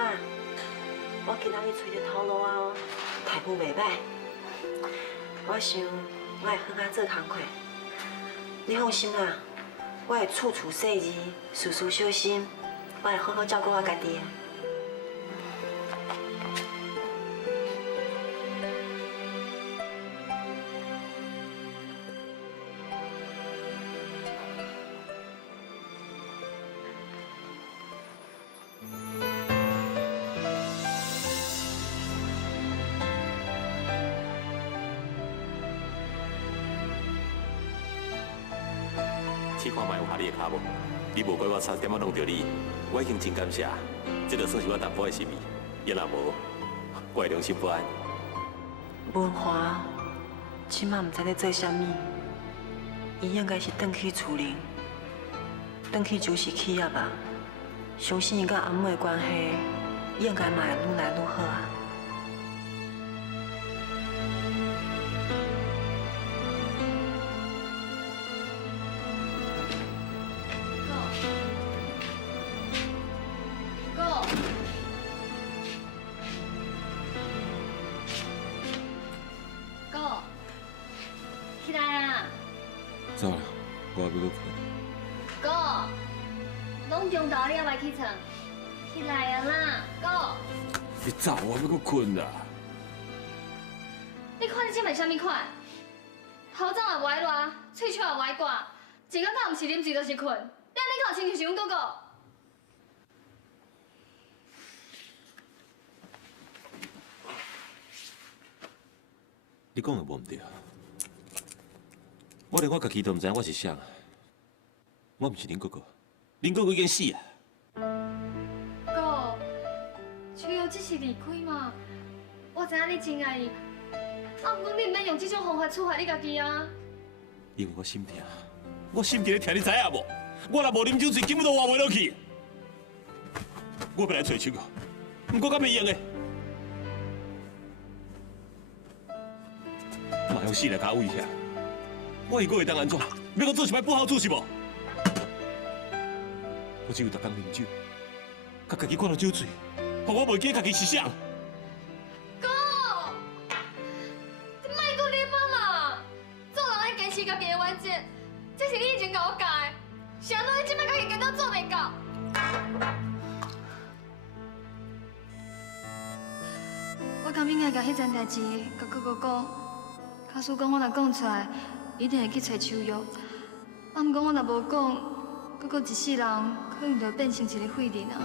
妈，我今仔日找着头路啊哦，态度袂歹。我想我会好好做工课。你放心啦，我会处处细致，事事小心，我会好好照顾我家己的。 试看卖有合你的脚无？你无怪我差点仔弄着你，我已经真感谢，这就算是我淡薄的心意。要若无，我会良心不安。文华，即马唔知咧做啥物，伊应该是转去厝里，转去主持企业吧。相信伊甲阿母的关系，应该嘛会愈来愈好啊。 起来啊！走啦，我还要搁困。哥，拢中昼你还袂起床？起来啊啦，哥！你走，我还要搁困啦。你看你这卖啥物款？头早也无爱热，喙手也无爱刮，一觉到毋是啉水就是困。你安尼敢有亲像是阮哥哥？ 你讲的无毋对，我连我家己都毋知影我是啥。我毋是恁哥哥，恁哥哥已经死啊！哥，秋瑶只是离开嘛，我知影你真爱伊，啊，不过你毋免用这种方法处罚你家己啊。因为我心痛，我心痛咧疼，你知影无？我若无啉酒醉，根本都活袂落去。我要来找秋哥，毋过敢袂用的。 莫用死来甲我威胁，我以后会当安怎？要我做一摆不好处是无？我只有逐工啉酒，甲家己灌到酒醉，互我袂记家己是啥。哥，你莫搁啉啊嘛！做人爱坚持家己的原则，这是你以前甲我教的，是安怎你即摆家己跟到做袂到？我刚应该甲迄件代志甲哥哥讲。 假使讲我若讲出来，一定会去找秋玉。啊，毋过我若无讲，哥哥一世人可能就变成一个废人啊。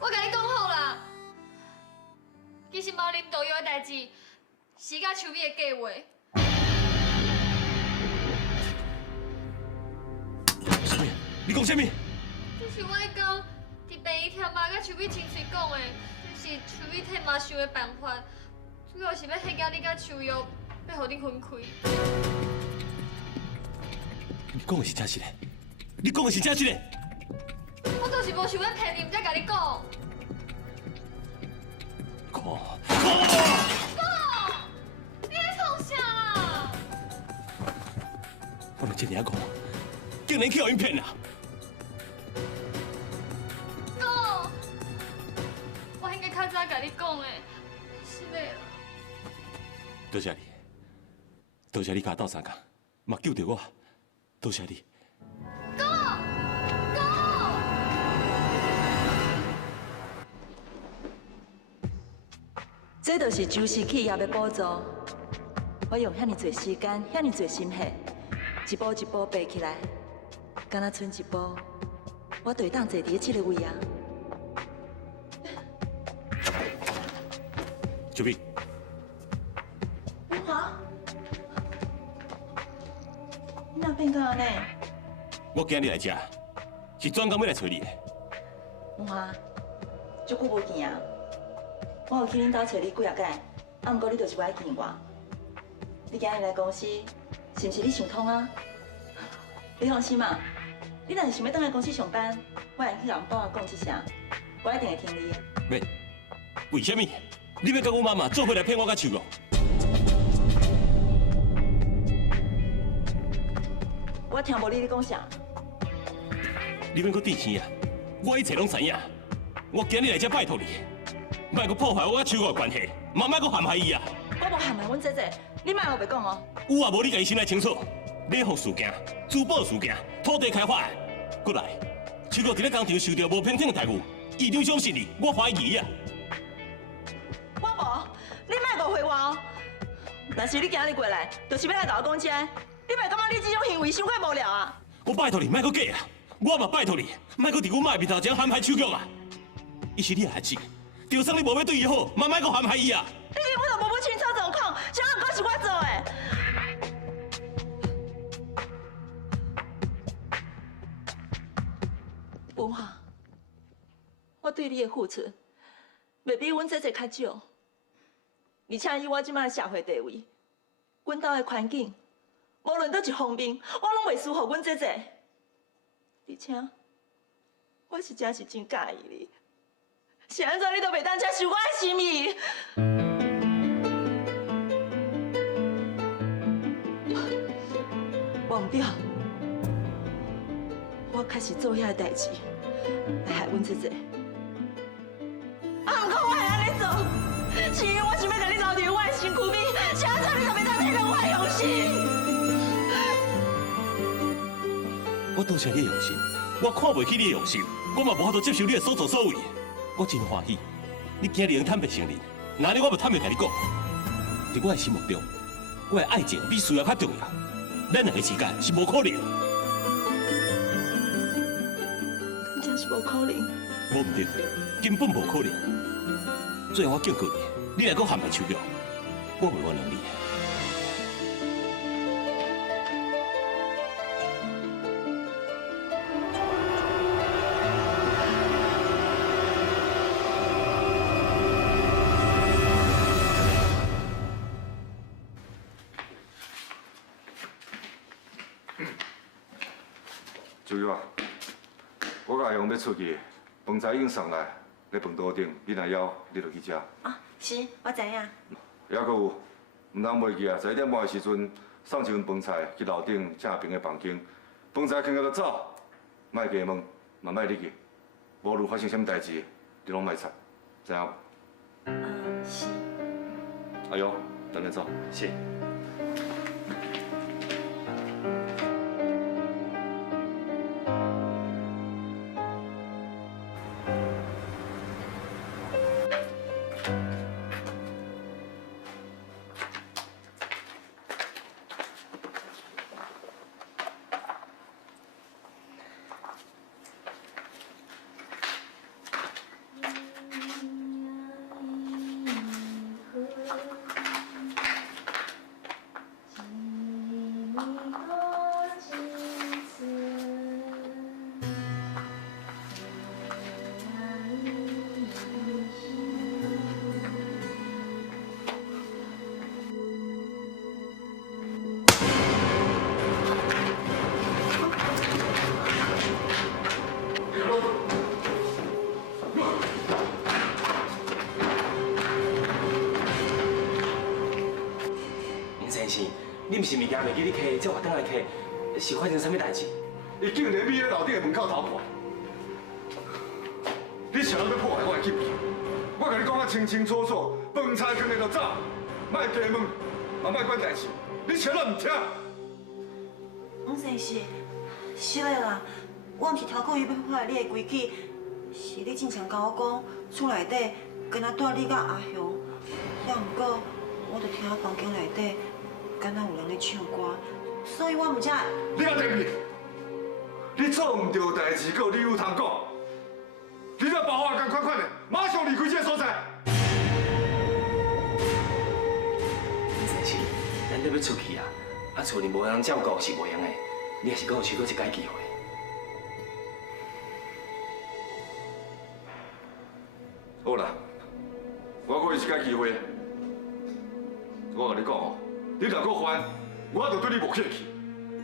我甲你讲好啦，其实毛林导游的代志是甲秋美的计划。什么？你讲什么？这是我讲伫病院忝妈甲秋美亲嘴讲的。 是秋美替妈想的办法，主要是要迄个你甲秋玉，要互你分开。你讲的是真实的？你讲的是真实的？我就是无想要骗你，毋才甲你讲。哥，哥，你在创啥啦？我们这尔讲，竟然去互因骗啦！ 较早甲你讲的，是的啦。多谢你，多谢你甲我斗相共，嘛救着我，多谢你。哥，哥，这就是主持企业的补助。我用遐尼多时间，遐尼多心血，一步一步爬起来，敢若剩一步，我就会当坐伫这个位啊。 秋萍，文华，你哪变到安尼？我今日来这，是专工要来找你的。文华，足久无见啊！我有去恁兜找你几啊摆，啊，毋过你就是不爱见我。你今日来公司，是毋是你想通啊？你放心嘛，你若是想要倒来公司上班，我会去甲阮爸讲一声，我一定会听你的。喂，为什么？你要甲我妈妈做伙来骗我甲秋玉？我听无你咧讲啥。你免搁置钱啊！我一切拢知影。我今日来这拜托你，莫阁破坏我甲秋月关系，嘛莫阁陷害伊啊！我无陷害阮姐姐，你莫后白讲哦。有啊无你家己心来清楚。礼服事件、珠宝事件、土地开发的，过来，秋月伫咧工厂受到无平等的待遇，伊张相信你，我怀疑啊。我无，你莫误会我哦。若是你今日过来，就是要来甲我讲这个，你莫感觉你这种行为伤过无聊啊？我拜托你，莫阁假啊！我嘛拜托你，莫阁伫阮妈面头前陷害秋月啊！伊是你的孩子，就算你无要对伊好，嘛莫阁陷害伊啊！你根本就无清楚状况，这样都是我做的。文华，我对你的付出，袂比阮姐姐较少。而且以我即摆社会地位，阮兜的环境，无论倒一方面，我拢袂输互阮姐姐。而且，我是真介意你，是安怎你都袂当接受我的心意？忘掉，我开始做遐个代志，来害阮姐姐。啊，毋过我会安尼做，是因为我想要甲你留伫我的身躯边，是安怎你都袂当体谅我的用心。我多谢你的用心，我看袂起你的用心，我嘛无法度接受你的所作所为。我真欢喜，你今日能坦白承认，那日我要坦白甲你讲，在我的心目中，我的爱情比事业较重要，咱两个之间是无可能。真是无可能。无唔对，根本无可能。最后我警告你，你若阁陷害秋月，我袂原谅你。秋月，我甲阿勇要出去，饭菜已经送来，咧饭桌顶，你若枵，你就去食。啊，是，我知影。还阁有，唔通袂记啊！11点半的时阵，送一份饭菜去楼顶正平的房间，饭菜放了就走，莫加问，嘛莫入去。无论发生什么代志，你拢莫插，知影无？是。阿勇，等下走。是。先生，你毋是物件袂记你客，才活倒来客，是发生啥物代志？伊竟然秘在楼顶的门口偷看，你想要破坏我的禁忌？我甲你讲啊清清楚楚，饭菜放下就走，莫加问，嘛莫管代志，你千万唔听。王先生，是的啦，我毋是偷看伊要破坏你的规矩，是你之前甲我讲，厝内底敢若住你甲阿雄，也毋过我就听房间内底敢若有人咧唱歌，所以我毋才。你阿定去，你做唔对代志，还有理由通讲。你若包我共款款的，马上离开这个所在。先生，咱都要出去啊，厝里无人照顾是袂用的，你还是给我许过一摆机会。好啦，我给你一摆机会。我甲你讲哦，你若搁犯，我就对你无客气，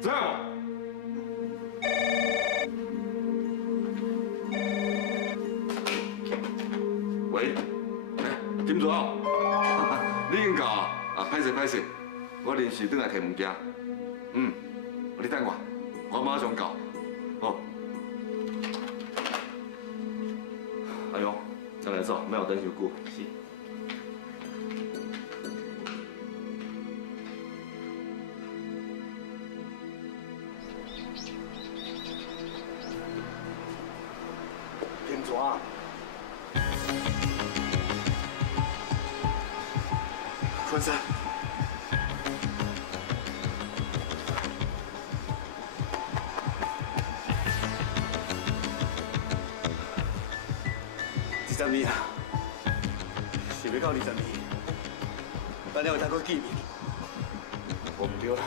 知影无？喂，金主哦，你已经到啊？歹势歹势，我临时转来摕物件。你等我，我马上到。好。先来走，莫有等伤久。是。金蛇，昆山。20年啊，是要到20年，咱了有通过见面。我唔对啦，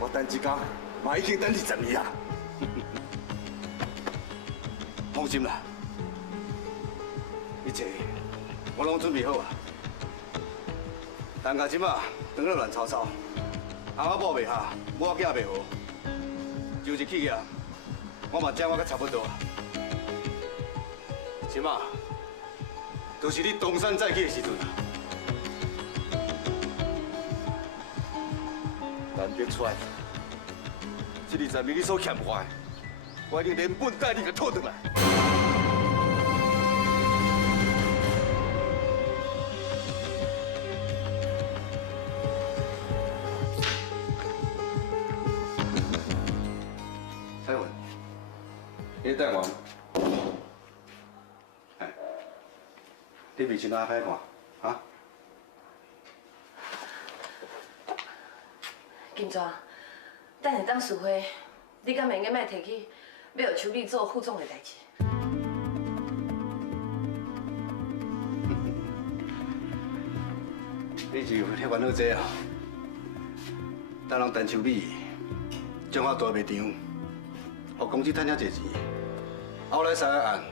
我等一天，嘛已经等20年啊。放心啦，一切我拢准备好啊。但家即马当了乱糟糟，阿我某袂下，我囝袂好，就是企业，我嘛掌握甲差不多啊。即马都是你东山再起的时阵啊。但别川，这20年你所欠我的，我一定连本带利给讨回来。彩文，你带我。你面前哪歹看？啊？金庄，等下当事会，你敢袂瘾卖提起要有邱丽做副总的代志？你就遐烦恼这啊？等人陈秋美将我带卖场，互公司赚了侪钱，后来三个案，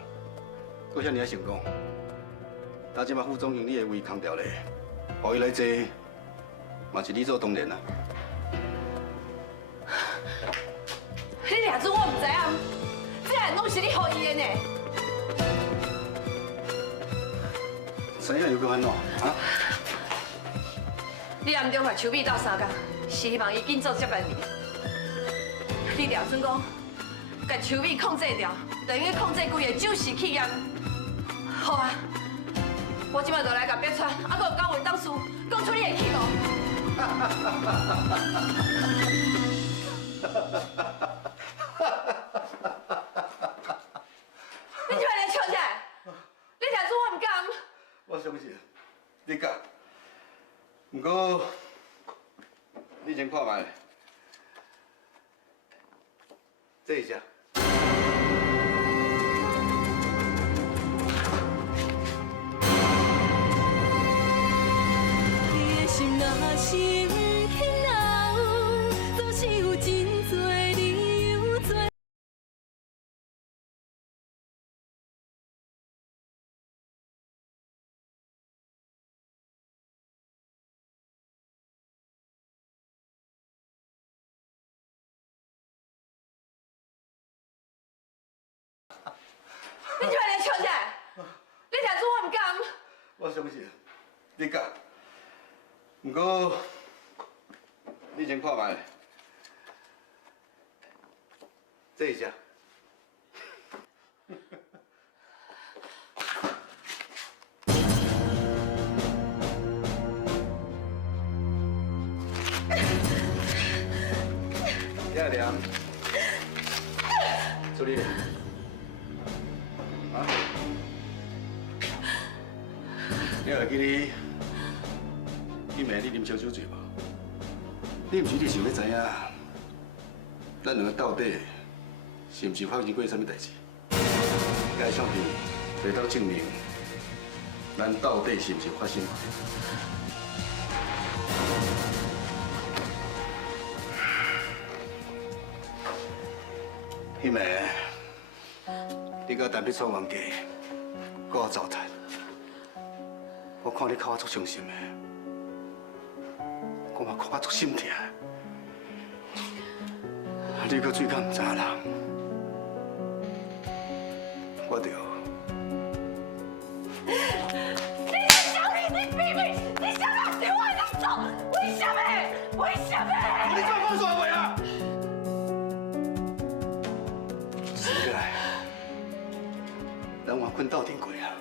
搁遐尔成功。但即马副总用你的胃空调咧，互伊来坐，嘛是理所当然啦。你俩做我唔知影，这案拢是你予伊的呢。怎样又搁安怎？啊？你暗中甲邱美斗3工，是希望伊紧做接班人。你俩准讲，甲邱美控制掉，等于控制规个酒市企业。好啊。我即摆就来甲别川，还阁有高文当事讲出你的去路。你即摆来笑啥？你听做我唔甘。我相信你敢，不过你先看卖，这一下。心若是轻柔，总是有真多理由做。你即摆来笑啥？你听做我唔甘。我相信你敢。不过，你先看卖，这一下。叶良，处理。啊？你会记你？你明你啉烧酒醉无？你毋是你想要知影，咱两个到底是毋是发生过什么代志？该上帝来到证明，咱到底是毋是发生过？迄暝，你甲陈碧川冤家，搁有糟蹋，我看你哭啊足伤心的。我嘛看啊足心痛，你搁最敢唔知人，我着。你是什么？你秘密？你想让对我拿走？为什么？为什么？你敢讲说话啊？醒过来，咱换几阮斗阵过啊，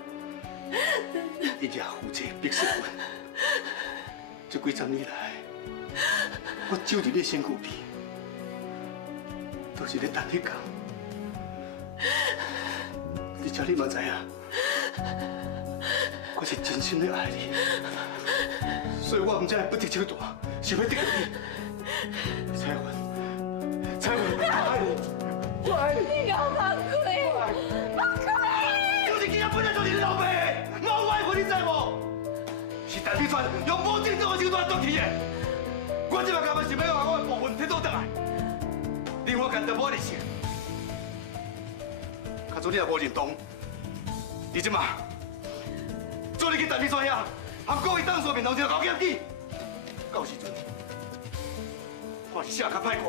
一夜夫妻逼死阮。这几十年来，我守伫你身躯边，都是咧等你讲。而且你嘛知影，我是真心的爱你，所以我唔才会不择手段，想要得到你。彩云，彩云，我爱你，我爱你。你给我放开！放开！就是今日本来就是你老爸的，冇我爱你，你知无？是陈立川用无正当的手段夺去的。我即摆根本是要把我的部分摕倒转来，令我感到无理性。假如你也无认同，你即马做你去陈立川遐，和各位当初面头前搞检举，到时阵看是啥较歹看。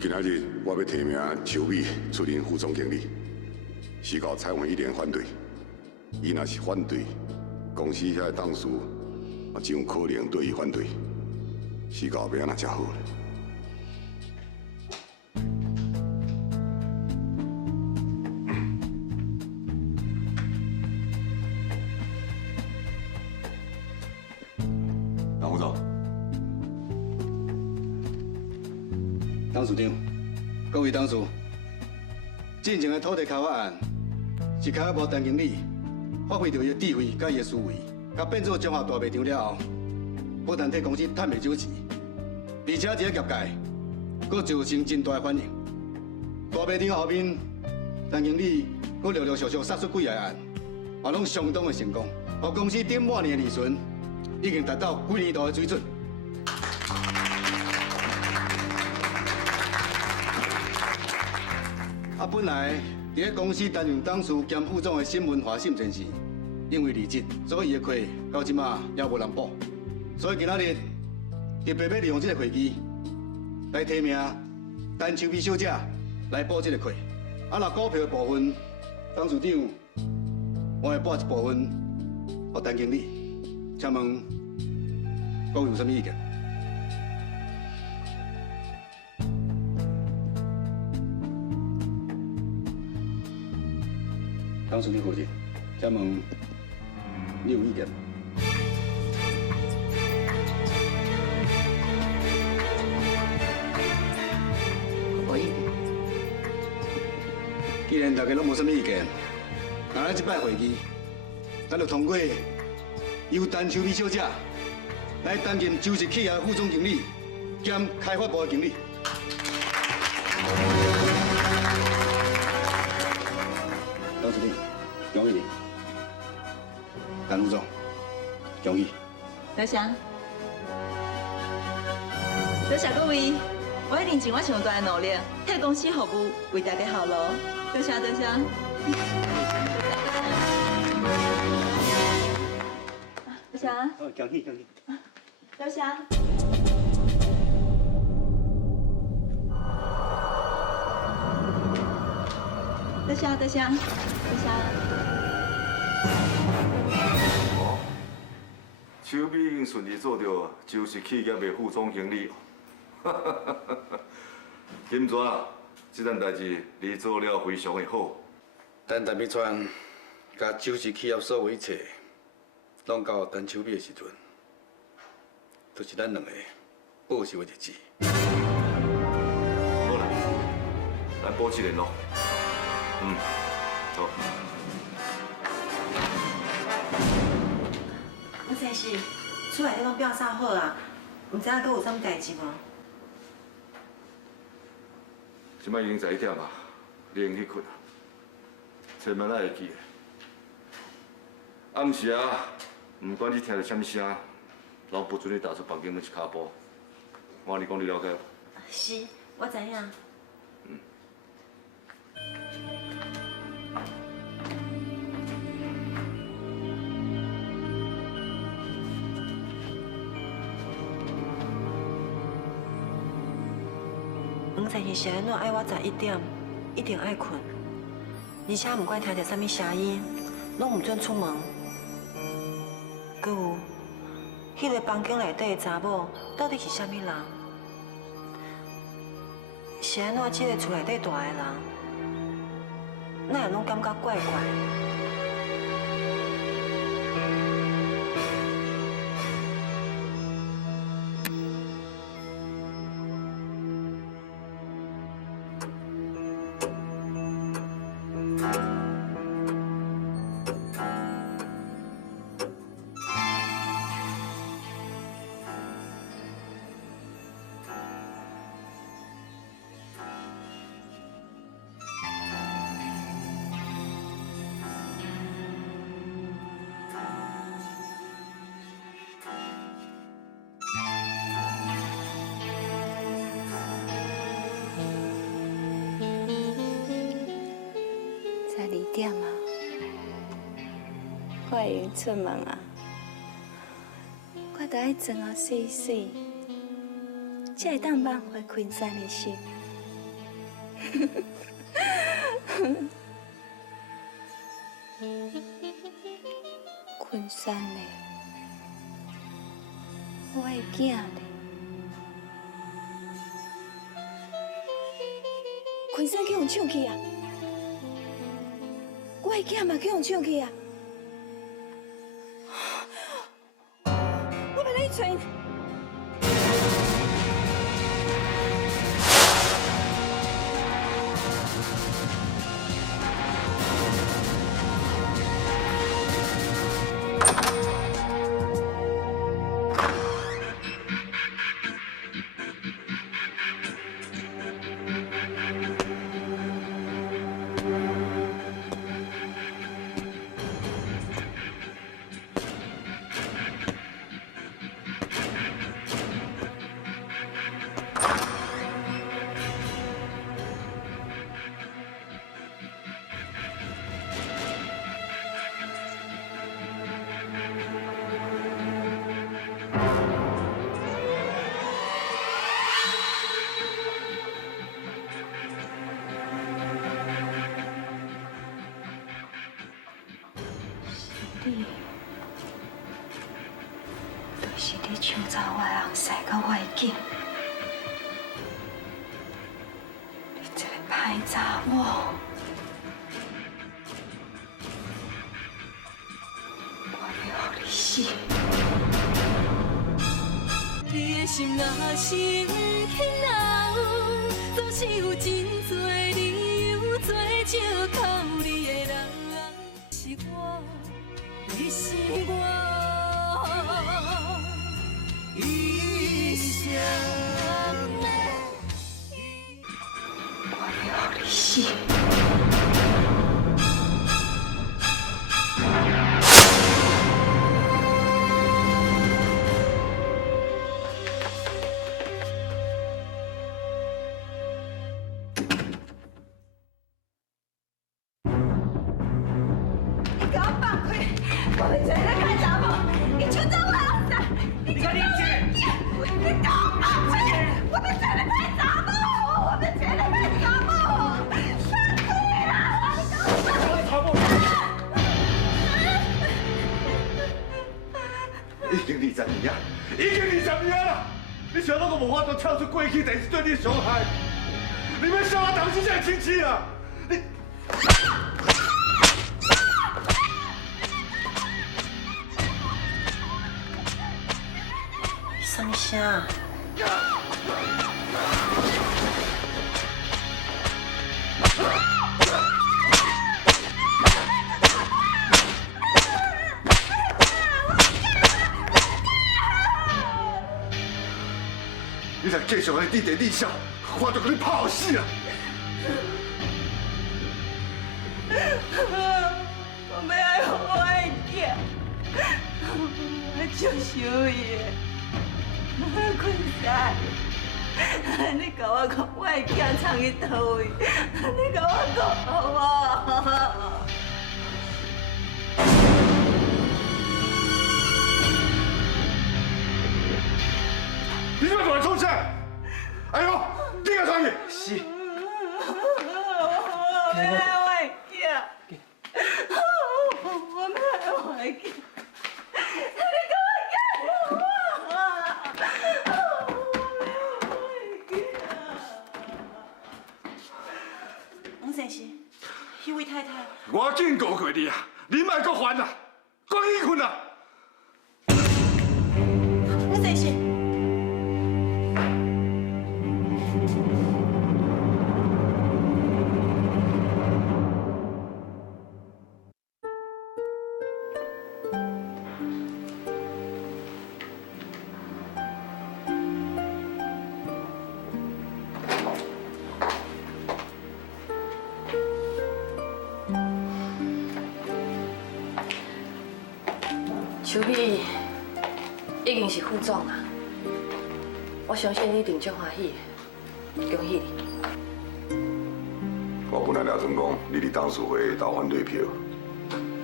今仔日我要提名邱美出任副总经理，是搞蔡文一连反对。伊若是反对，公司遐个董事也真有可能对伊反对，是搞要安怎才好咧？杨副总，董事长，各位董事，进前的土地开发案是开发部陈经理发挥着伊的智慧甲伊的思维，甲变做中华大卖场了后，不但替公司赚袂少钱，而且伫个业界佫造成真大的反应。大卖场后面，陈经理佫陆陆续续杀出几个案，也拢相当的成功，互公司顶半年的利润已经达到几年度的水准。本来伫个公司担任董事兼副总的沈文华沈先生，因为离职，所以伊的亏到即马也无人补。所以今仔日特别要利用这个会期来提名陈秋美小姐来补这个亏。若股票的部分，董事长我会拨一部分给陈经理，请问各位有啥物意见？董事长负责，请问你有意见吗？无意见。既然大家拢无啥物意见，那咱这摆会议，咱就通过由陈秋美小姐来担任洲际企业副总经理兼开发部的经理。董事长，恭喜你。陈副总，恭喜。多谢，多谢各位，我一定尽我上大的努力，替公司服务，为大家效劳。多谢多谢。多谢。好，恭喜恭喜。多谢。多谢多谢多谢。哦，邱美已经顺利做到洲际企业的副总经理哦。金泉啊，这件代志你做了非常的好。等陈美川甲洲际企业所有一切，拢交陈秋美的时阵，就是咱两个报仇的日子。好啦，咱保持联络。好。我真是厝内底拢表啥好啊？唔知影佫有啥物代志无？即摆已经11点啊，你应去困啊，千万爱会记的。暗时啊，唔管你听到啥物声，拢不准你踏出房间门一骹步。我跟你讲，你了解无？是，我知影。黄先生是安怎爱我11点一定爱困，而且唔管听到啥物声音，拢唔准出门。佮有，迄个房间内底的查某到底是啥物人？是安怎？即个厝内底住的人，哪会拢感觉怪怪？12点啊，我会用出门啊，我得爱装啊水水，才会当挽回昆山的心。昆山的，我的囝的，昆山去互抢去啊！我的囝嘛去互抢去啊！我要你找。你，就是你抢走我的红婿甲我的囝，你这个歹查某，我要予你死！你的心若是牵留，总是有真多理由做借口。你的人是我。你是我一生的，我要予你死！你给我放开！我们全在看查某，你抢走我儿子！你给我理解！你给我放开！我们全在看查某，我们全在看查某！放开啦！我查某！已经20年啊，已经20年啦！你想到我无法度跳出过去，但是对你伤害，你们伤我当时才亲戚啊！你。什么声？你若继续安尼地地理笑，我就给你拍死啊！我要爱我的囝，我就想伊。昆山，你甲我讲，我的囝藏伫倒位？你甲我讲好无？你怎么乱出声？哎呦，你个创意！是。我要我的囝，我要我的囝。 黄先生，迄位太太，我警告过你啊，你莫搁犯啊，赶紧困啊！黄先生，秋碧已经是副总啦，我相信你一定足欢喜的，恭喜你！我本来打算讲，你伫董事会投反对票，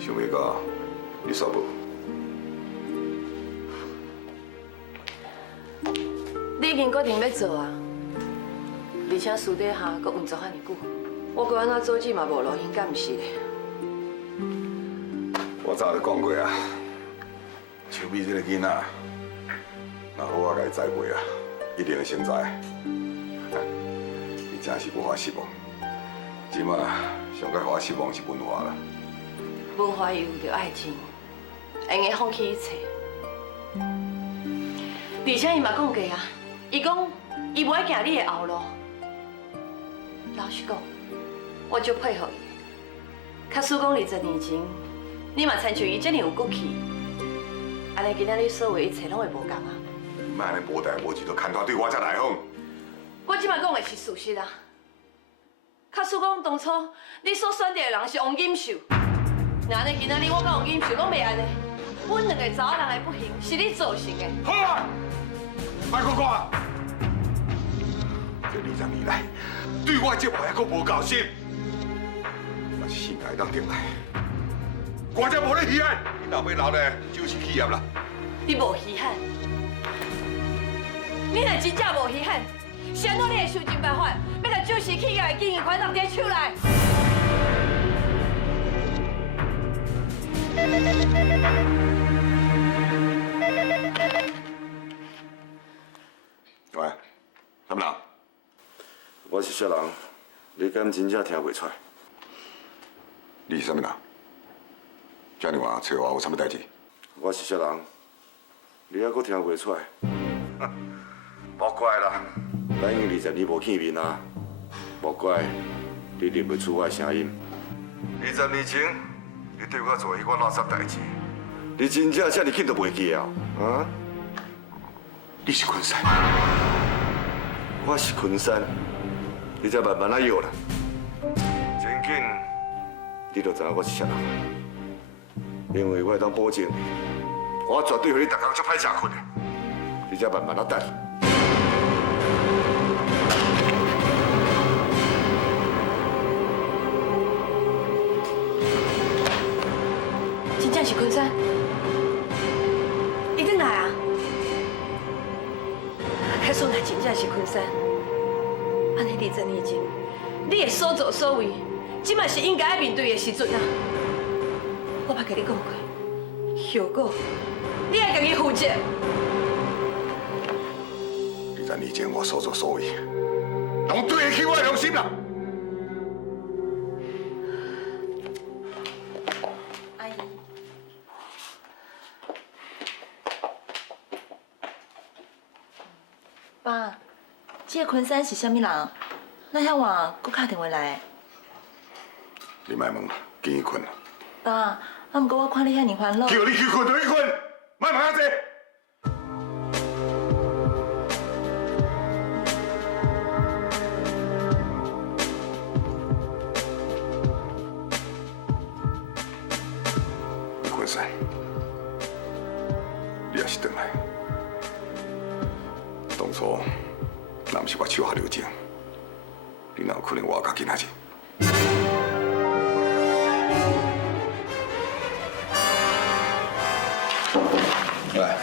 想袂到你煞无。你已经决定要做啊，而且私底下阁运作遐尼久，我阁安怎做事嘛无路用，敢毋是咧？我早就讲过啊，秋美这个囡仔，若好我甲伊栽培啊，一定会成才。伊真是无法失望。即马上该互我失望是文化啦。文化伊有着爱情，会用放弃一切。而且伊嘛讲过啊，伊讲伊无爱行你的后路。老实讲，我足佩服伊。假使讲20年前，你嘛亲像伊这么有骨气，安尼今仔日所有一切拢会无共啊。莫安尼无代无志，就牵拖对我才来访。我即摆讲的是事实啊。假使讲当初你所选择的人是王锦秀，那安尼今仔日我甲王锦秀拢袂安尼，阮两个查某人的不幸是你造成的。好啊，莫搁讲啊！这20年来，对我的节目还阁无够心，若是心爱当定来，我才无咧稀罕。你若要留咧，就是企业啦。你无稀罕，你若真正无稀罕，是安怎你会想尽办法，要甲就是企业的经营权拿伫手内？喂，什么人？我是小人，你敢真正听袂出来？你是什么人？打电话找我有啥物代志？我是小人，你还阁听袂出来？莫怪啦，咱已经20年无见面啊，莫怪你认不出我的声音。20年前，你对我做迄款垃圾代志，你真正这么紧都袂记啊？啊？你是昆山，我是昆山，你才慢慢来摇啦。真紧，你就知影我是啥人，因为我会当保证你，我绝对会你逐工足歹食困的，你才慢慢来等。真正是昆山，你转来啊？假使若真正是昆山，安尼20年前，你的所作所为，即嘛是应该要面对的时阵啊！我捌甲你讲过，后果你要家己负责。 20年前我所作所为，拢对得起我的良心啦。阿姨，爸，这个昆山是啥物人？那遐晚搁打电话来。你莫问啦，紧去困啦。爸，啊，毋过我看你遐尼烦恼。叫你去困就去困，莫问遐济。 你也是回来。当初若不是我手下留情，你哪有可能活到今仔日？来，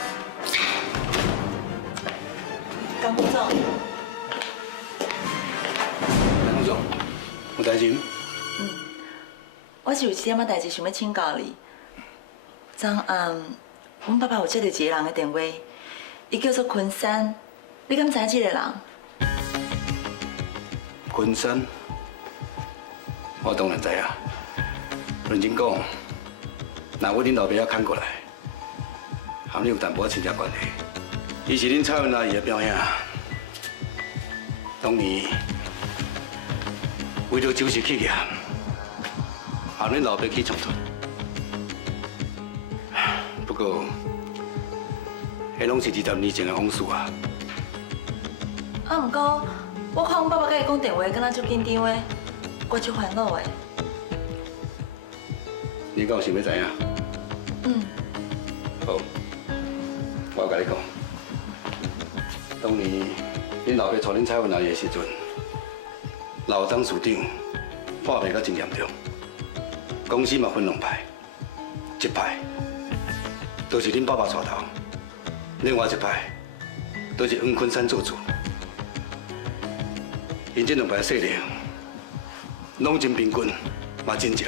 江副总，梁副总，有代志？我是有一点仔代志想要请教你。昨暗，阮爸爸有接到一个人的电话，伊叫做昆山，你敢知影这个人？昆山，我当然知影。认真讲，若我恁老爸要看过来，和你有淡薄仔亲戚关系。伊是恁蔡文阿姨的表兄，当年为了酒席起业，和恁老爸起冲突。不过，迄拢是20年前的往事啊。毋过，我看阮爸爸甲伊讲电话，敢若足紧张的，我足烦恼的。你敢有想要知影？好，我甲你讲，当年恁老爸带恁蔡文阿姨的时阵，老张署长破病甲真严重，公司嘛分两派，一派就是恁爸爸带头，另外一派就是黄昆山做主。因这两派势力拢真平均，嘛真骄。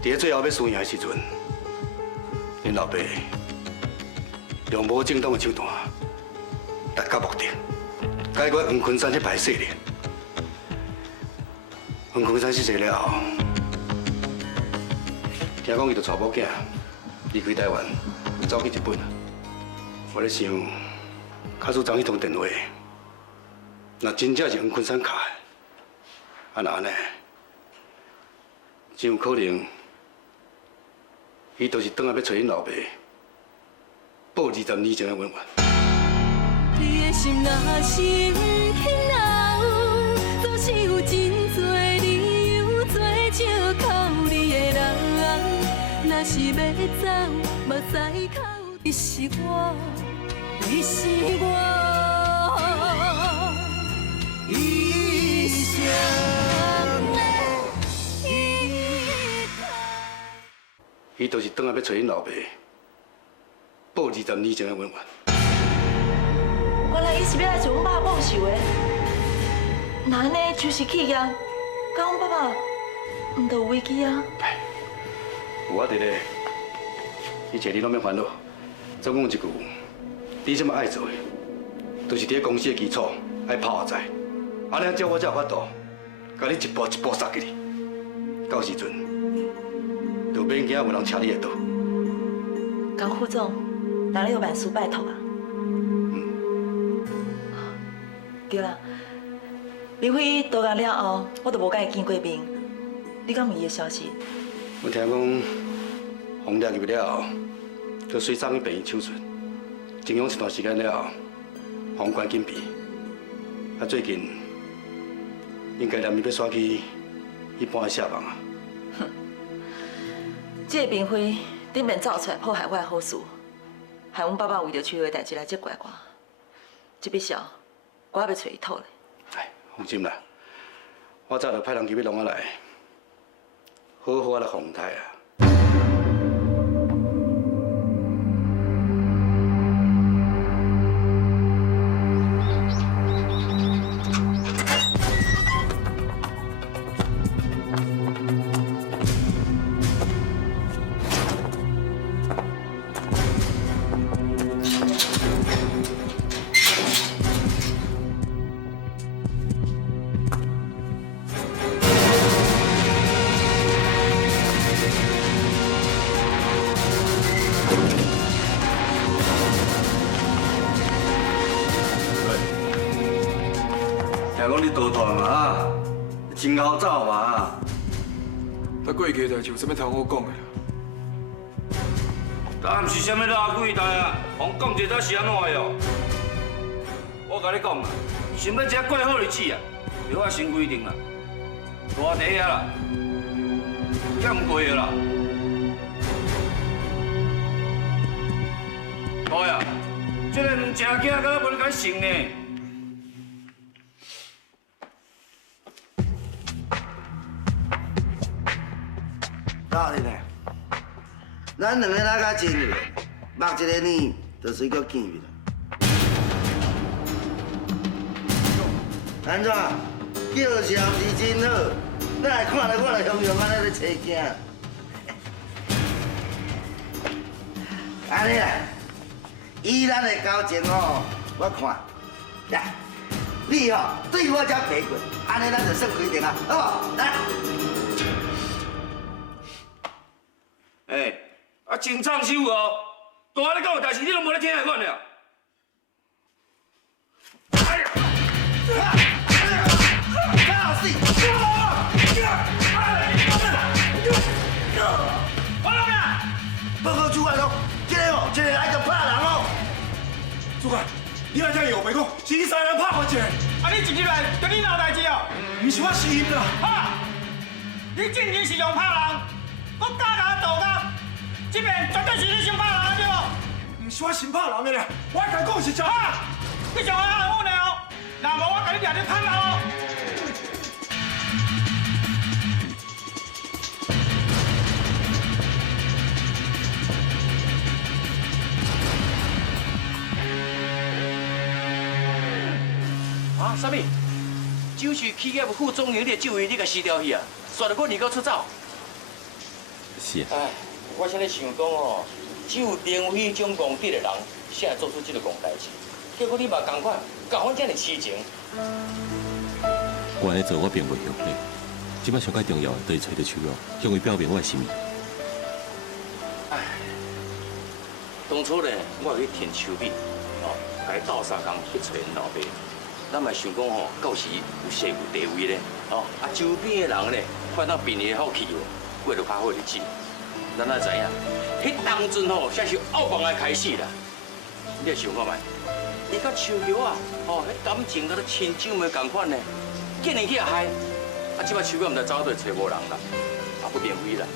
伫最后要输赢的时阵，恁老爸用无正当的手段达到目的，解决黄昆山迄派势力。黄昆山失势了后，听讲伊就带某囝离开台湾，走去日本。我咧想，假使昨迄通电话，若真正是黄昆山敲的，那安尼，真有可能。伊就是倒来要找恁老爸报20年前的恩怨。你的心若是不肯留，总是有真多理由做借口。你的人，若是要走，目屎口。你是我，你是我，一生的依靠。伊就是倒来要找恁老爸报20年前的恩怨。原来伊是要来找阮爸报仇的。那安尼就是企业，甲阮爸爸毋就有危机啊？有我伫咧，一切你拢免烦恼。总讲一句，你这么爱做的，就是伫咧公司的基础爱拍下在，安尼照我才有法度，甲你一步一步杀去你。到时阵，就免惊有人车你的刀。江副总，哪里有万事拜托啊？对啦，林辉倒来了后，我都无甲伊见过面。你敢有伊的消息？我听讲，红掠入了后，就随送去病院手术，静养一段时间了后，红关禁闭。啊，最近应该连伊要选去一般的下房啊。这个并非顶面走出来破坏我的好事，害阮爸爸为着娶的代志来责怪我。这笔账，我还要找伊讨咧。哎，放心啦，我早就派人去要弄我来，好好来防台啊。听讲你倒团嘛，真好走嘛。那过去的代志有啥物通好讲的啦？但毋是啥物拉鬼代啊，互讲者才是安怎的哦？我甲你讲啦，想要食过好日子啊，就我先规定啦，大地啊啦，减过的啦。大呀，这个唔食囝，敢若无你甲生呢？到底呢？咱两个哪较亲热，目一个呢，就随个见面。安怎？叫上是真好，咱来看到我来雄雄安尼咧找囝。安尼啦，以咱的交情哦，我看，来，你哦对我遮赔过，安尼咱就算开定啊，好无？来。真创收哦！大汉咧讲的代志，你拢无咧听下款了。哎呀！老死！我老命！报告主管咯，这个哦，这个来就拍人哦。主管，你来遮有袂讲，是你三人拍我一个。啊！你一入来，就你闹代志哦？唔是我失言啦。哈！你正经是用拍人，我假假倒假，这边绝对是你先拍人对无？唔是我先拍人的啦，我甲你讲是真。你上来喊我呢哦，若无我甲你抓你砍哦。啊，什么？酒市企业副总经理的酒位你甲撕掉去啊？刷到我二哥出走？是啊。哎，我现在想讲哦，只有丁辉种功德的人，才会做出这个戆代志。结果你嘛同款，搞阮这样痴情。我安尼做我并袂后悔。即摆上界重要的就是找到手约，向伊表明我的心意。哎，当初呢，我去填手笔，哦，甲伊斗相共去找因老爸。咱嘛想讲吼，到时有势有地位咧，哦，啊周边的人咧，看到便宜好去哦，过着较好日子。咱哪知影？迄当阵吼，才是恶棒的开始啦。你来想看觅，伊甲秋苗啊，哦，迄感情甲咧亲姊妹共款呢，竟然去害，啊，即摆秋苗毋知走倒找无人啦，啊，不便飞啦，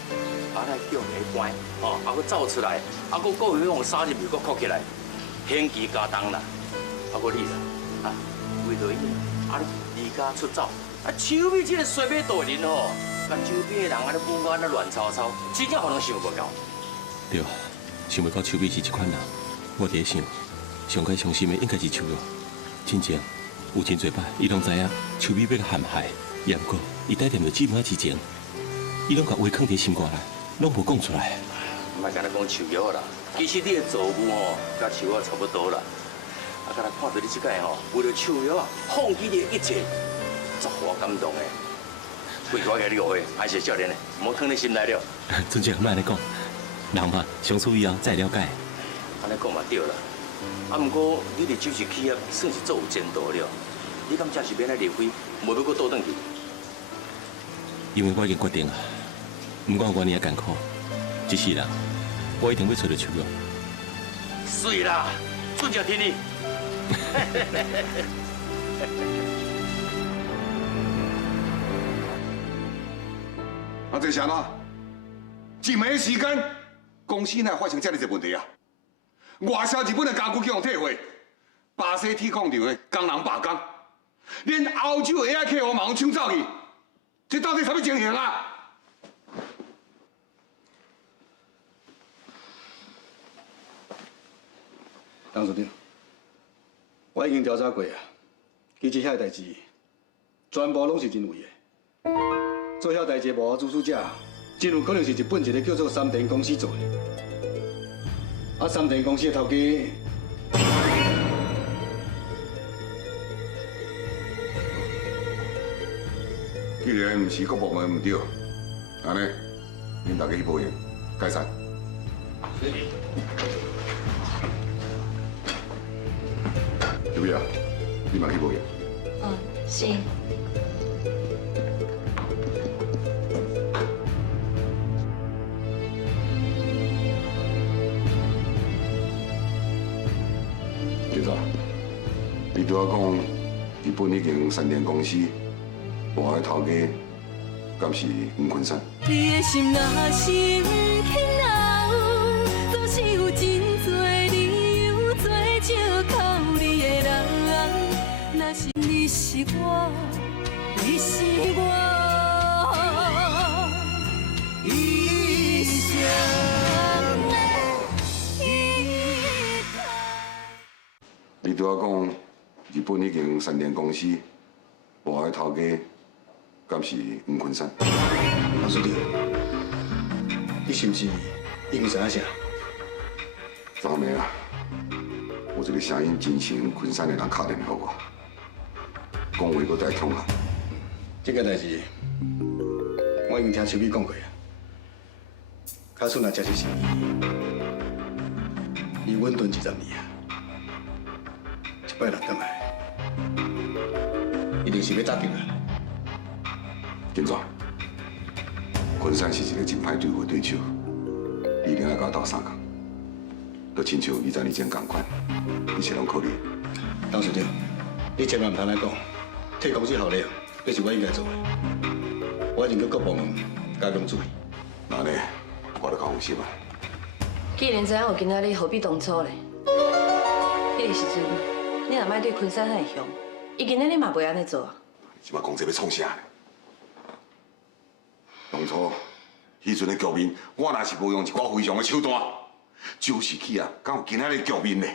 啊，来叫下关，哦，啊，佮走出来，啊，佮过去用杀入去，佮扣起来，刑期加重啦，啊，佮你啦，啊。为着伊，啊，离家出走，啊，手尾这个衰尾大人吼，甲周边的人安尼母眼安尼乱吵吵，真正互人想不到。对，想袂到手尾是这款人，我伫想，上界伤心的应该是手约。真正有真侪摆，伊拢知影手尾要甲陷害，也毋过伊带踮着姊妹之前，伊拢甲话藏伫心肝内，拢无讲出来。莫干那讲手约啦，其实你的作务吼，甲手约差不多啦。啊！甲来看到你即摆吼，为了手约啊，放弃你的一切，足互我感动的。过去我甲你学的，还是少年的，莫藏在心内了。尊姐，莫安尼讲，人嘛相处以后再了解。安尼讲嘛对啦。啊，毋过你伫酒市企业算是做有前途了。你敢真是免来离开，袂要搁倒转去？因为我已经决定啊，毋管我呢也艰苦，一世人我一定要找到手约。水啦，尊姐听你。啊，这是安怎？一暝时间，公司哪发生这样一个问题啊？外销日本的家具叫人退货，巴西铁矿场的工人罢工，连欧洲的 AI 客户嘛拢抢走去，这到底什么情形啊？董事长。我已经调查过啊，其实遐代志全部拢是真伪的。做遐代志幕后主使者，真有可能是日本一个叫做三田公司做的。啊，三田公司的头家，既然唔是各部门唔对，安尼，恁大家去报应，解散。小美啊，你嘛去报应。是。记住，你对我讲，日本已经三田公司换的头家，敢是黄坤山？你的心若是不肯留，总是有真多理由做借靠你的人。若是你是我，你是我。对我讲，日本已经3间公司，幕后头家敢是黄坤山？老师长，你是不是已经知影啥？昨暝啊，有一个声音真像昆山的人打电话我，讲话搁带恐吓。这个代志，我已经听秋美讲过啊。假使若真是是伊，伊稳蹲20年啊，一摆人倒来，一定是要打救啊。金总，昆山是一个真歹对付的对手，你一定要甲我斗相共。就亲像20年前同款，一切拢靠你。董事长，你千万唔通来讲，替公司效力，这是我应该做的。我已经叫各部门加强注意。那呢，我就较放心啊。既然知影有今仔日，何必当初咧？迄个时阵，你若莫对昆山遐凶，伊今仔日嘛袂安尼做啊。即摆讲这要创啥呢？当初迄阵的局面，我若是无用一寡非常的手段，就是去啊，敢有今仔日局面呢？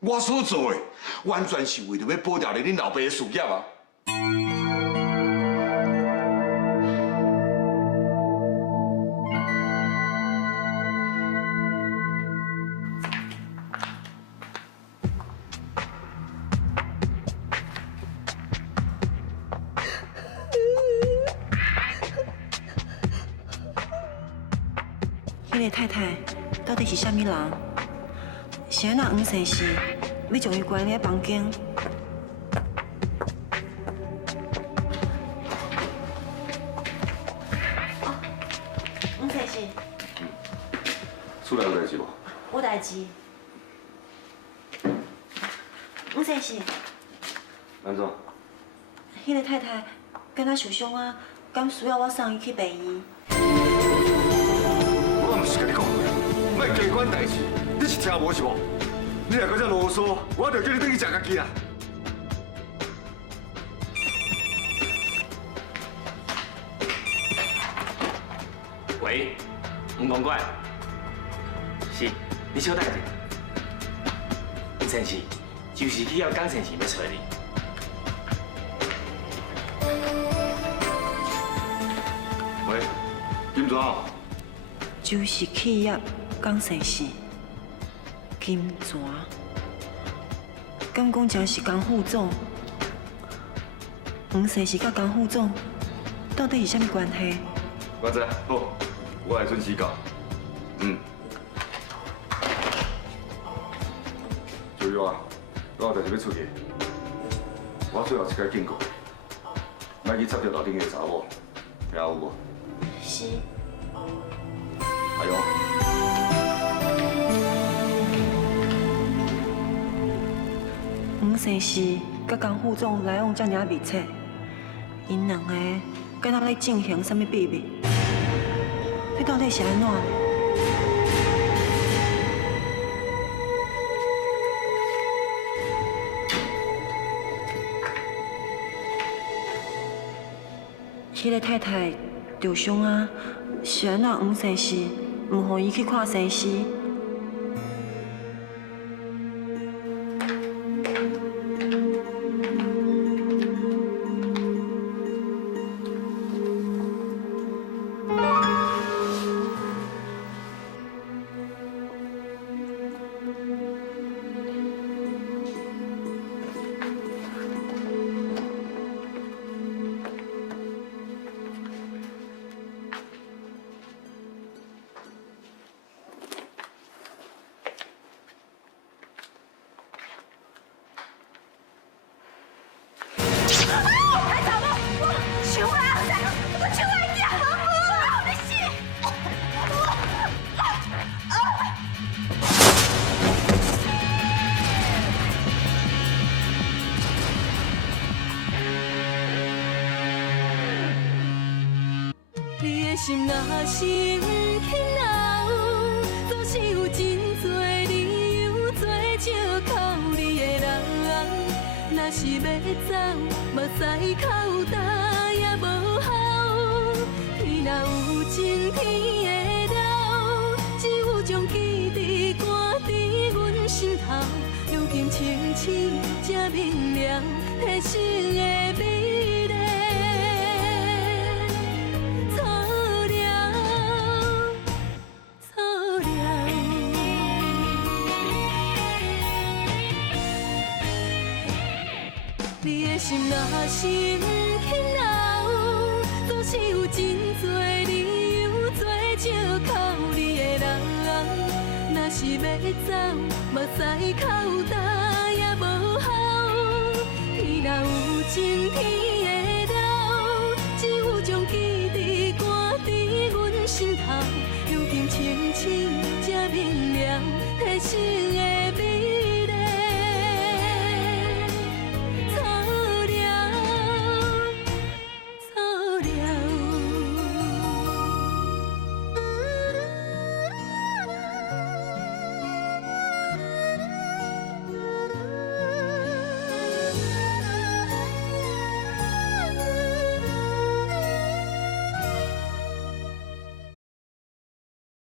我所做的，完全是为着要保住恁老爸的事业啊！迄个太太到底是啥物人？是安那黄生是要将伊关在房间？哦，黄生是。厝内有代志无？有代志。黄生是。安怎？迄个太太敢若受伤啊，敢需要我送伊去病院？我毋是甲你讲过，莫加管代志，你是听无是无？你若搁这啰嗦，我就叫你转去食家己啊！喂，黄公馆，是，你稍等一下。黄先生，就是去要江先生要找你。喂，金怎？就是企业江先生，金泉，敢讲真是江副总？黄先生甲江副总到底是啥物关系？我知，好，我会准时到。周玉啊，我有代志要出去，我最后一个警告，莫去插着楼顶的查某，听有无？是。哎呦！黄先生甲江副总来往遮尔密切，因两个敢若咧进行啥物秘密？这到底是安怎呢？迄个太太受伤啊，是安怎黄先生唔互伊去看生死？你的心若是不肯留，总是有真多理由做借口你的人。若是要走，目屎口干也无效。天若有情，天会了，只有将记忆挂在阮心头。今清醒才明了人生的美丽。错了，错了。你的心若是不肯留，总是有真多理由做借口。你的人，若是要走，目屎口干。